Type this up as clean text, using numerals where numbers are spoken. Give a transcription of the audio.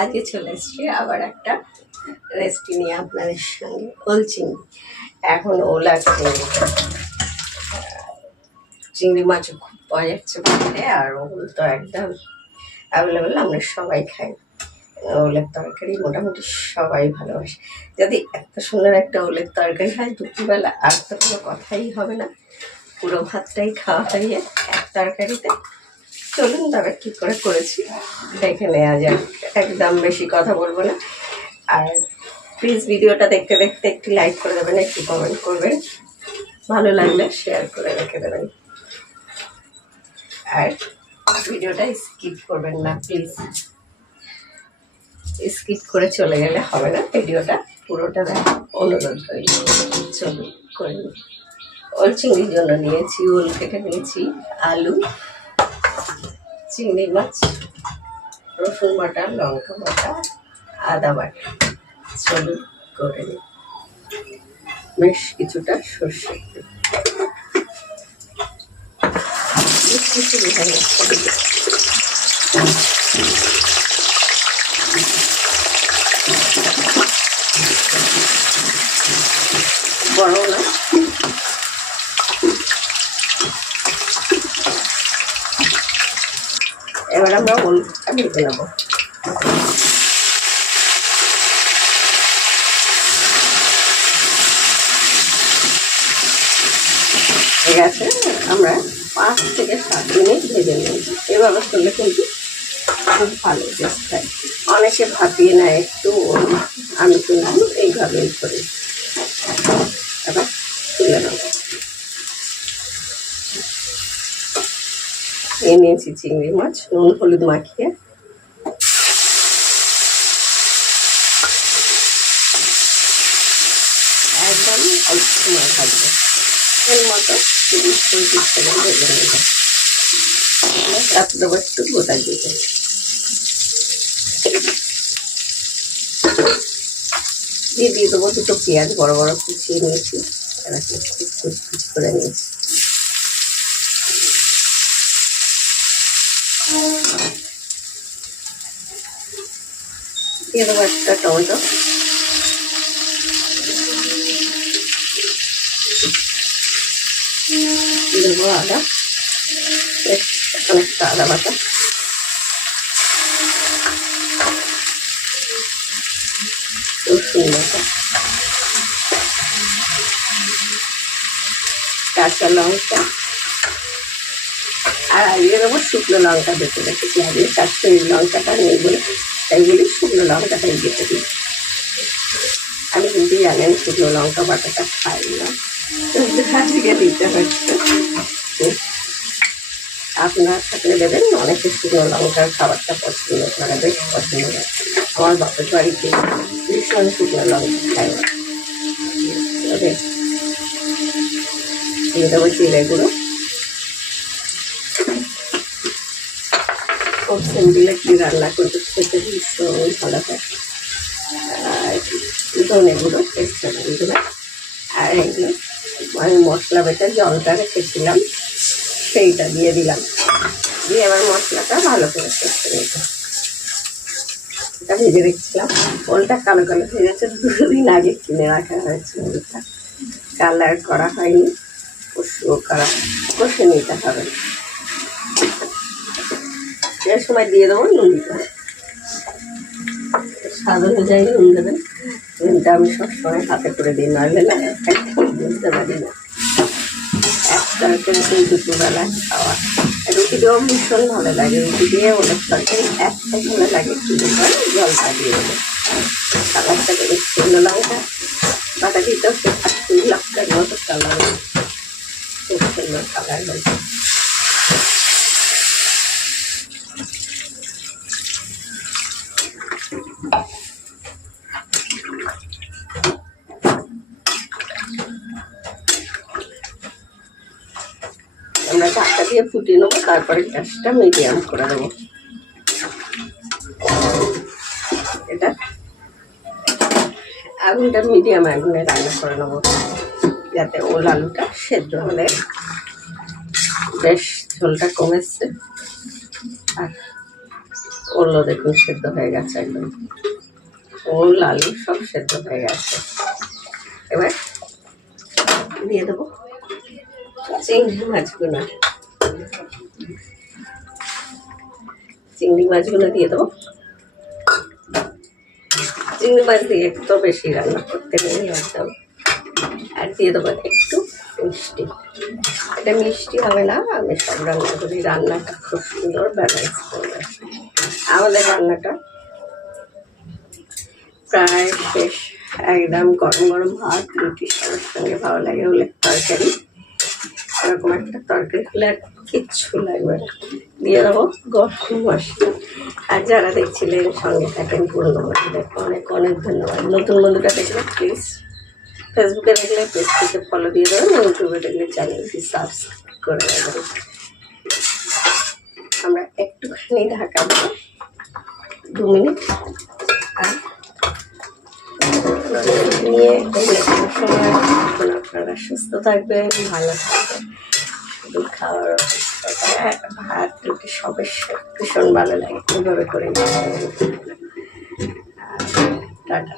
আজকে চলে এসেছি আবার একটা রেসিপি নিয়ে আপনাদের সঙ্গে। ওল চিংড়ি, এখন ওল আর চিংড়ি মাছও খুব পাওয়া যাচ্ছে বাজারে, আর ওল তো একদম অ্যাভেলেবেল, আমরা সবাই খাই। ওলের তরকারি মোটামুটি সবাই ভালোবাসে। যদি এত সুন্দর একটা ওলের তরকারি হয় দুপুরবেলা, আর তো কোনো কথাই হবে না, পুরো ভাতটাই খাওয়া হয়ে যায় এক তরকারিতে। চলুন তবে কী করে করেছি দেখে নেওয়া যাক। একদম বেশি কথা বলবো না, আর প্লিজ ভিডিওটা দেখতে দেখতে একটু লাইক করে দেবেন, একটু কমেন্ট করবেন, ভালো লাগলে শেয়ার করে রেখে দেবেন, আর ভিডিওটা স্কিপ করবেন না প্লিজ। স্কিপ করে চলে গেলে হবে না, ভিডিওটা পুরোটা দেখা অনুরোধ রইল। চলুন করে নিই। ওল চিংড়ির জন্য নিয়েছি ওল কেটে নিয়েছি, আলু, চিংড়ি মাছ, রসুন বাটা, লঙ্কা বাটা, আদা বাটা। চলুন করে নিই। বেশ কিছুটা সর্ষে বড় না, এবার আমরা ওলটা ভেজে নেবো। ঠিক আছে, আমরা 5 থেকে 7 মিনিট ভেজে নিয়েছি। এভাবে করলে কিন্তু খুব ভালো টেস্ট হয়। অনেকে ভাপিয়ে নেয় একটু, আমি কিন্তু এইভাবেই করি। এবার তুলে নেব। নিয়েছি চিংড়ি মাছ, নুন হলুদ মাখিয়ে একদম অল্প সময় ভাজবো, এর মতো 30-35 সেকেন্ড ভেজে নেব। রাত দেবো একটু গোটা দিতে, দিয়ে দেবো দুটো পেঁয়াজ বড় বড় কুচিয়ে নিয়েছি, এটাকে কুচকুচ করে নিয়েছি। দিয়ে দেবো একটা টমেটো, দেবো আদা, অনেকটা আদা বাটা, রসুন বাটা, কাঁচা লঙ্কা, আর আজকে দেবো শুকনো লঙ্কা বেটে রেখেছি। আজকে কাশ্মীরি লঙ্কাটা নেই বলে তাই বলি শুকনো লঙ্কাটাই বেটে দিই। আমি কিন্তু জানেন শুকনো লঙ্কা বাটাটা খাই না, আজকে দিতে হচ্ছে। আপনার থাকলে দেবেন, অনেকে শুকনো লঙ্কার খাবারটা পছন্দ করে, বেশ পছন্দ করে। আমার বাপের বাড়িতে ভীষণ শুকনো লঙ্কা খায় না। দিয়ে দেবো জিরে গুঁড়ো, খুব সিম্পল একটি রান্না করতে খেতে ভীষণ ভালো হয়। আর ধনে গুঁড়ো, তেজপাতা গুঁড়ো, আর এগুলো আমি মশলা বেটে জলটা রেখেছিলাম সেইটা দিয়ে দিলাম। দিয়ে এবার মশলাটা ভালো করে কষতে নিতে। এটা ভেজে রেখেছিলাম, ওলটা কালো কালো হয়ে গেছে, 2 দিন আগে কিনে রাখা হয়েছে। ওলটা কালার করা হয়নি, কষে নিতে হবে। এর সময় দিয়ে দেবো নুন দিতে হবে, স্বাদ অনুযায়ী নুন দেবেন। নুনটা আমি সবসময় হাতে করে দিই, নাহলে না একদম বুঝতে পারি না। এক তরকারি দুপুরবেলা খাওয়া, রুটি দিয়েও ভীষণ ভালো লাগে। রুটি দিয়ে ওলের তরকারি একটা ভালো লাগে, জলটা দিয়ে দেবো। কালারটা দেবে শুকনো লঙ্কা বাটা দিতেও সে লঙ্কার মতো কালার, খুব সুন্দর কালার হয়েছে। আমরা ঢাকা দিয়ে ফুটিয়ে নেবো, তারপরে গ্যাসটা মিডিয়াম করে দেবো। এটা আগুনটা মিডিয়াম আগুনে রান্না করে নেবো, যাতে ওল আলুটা সেদ্ধ হলে। বেশ ঝোলটা কমেছে, আর ওলও দেখুন সেদ্ধ হয়ে গেছে একদম, ওল আলু সব সেদ্ধ হয়ে গেছে। এবার দিয়ে দেবো চিংড়ি মাছগুলো, চিংড়ি মাছগুলো দিয়ে দেবো। চিংড়ি মাছ দিয়ে একটু বেশি রান্না করতে নেই একদম। আর দিয়ে দেবো একটু মিষ্টি, এটা মিষ্টি হবে না, আমি সব রান্না করি, রান্নাটা খুব সুন্দর ব্যালেন্স করবে। আমাদের রান্নাটা প্রায় শেষ, একদম গরম গরম ভাত রুটি সবার সঙ্গে ভালো লাগে। হলে তরকারি, এরকম একটা তরকারি হলে আর কিচ্ছু লাগবে না। দিয়ে দেবো গরম মশলা। আর যারা দেখছিলেন সঙ্গে থাকেন পুরনো বন্ধুদের অনেক অনেক ধন্যবাদ। নতুন বন্ধুরা দেখলে প্লিজ ফেসবুকে দেখলে পেজটিকে ফলো দিয়ে দেবেন, ইউটিউবে দেখলে চ্যানেলটি সাবস্ক্রাইব করে দেবেন। আমরা একটুখানি ঢাকা দেবো 2 মিনিট, আর নিয়ে সময় আপনারা সুস্থ থাকবেন, ভালো থাকবেন। শুধু খাওয়ার ভাত রুটি সবের ভীষণ ভালো লাগে, এভাবে করে টাটা।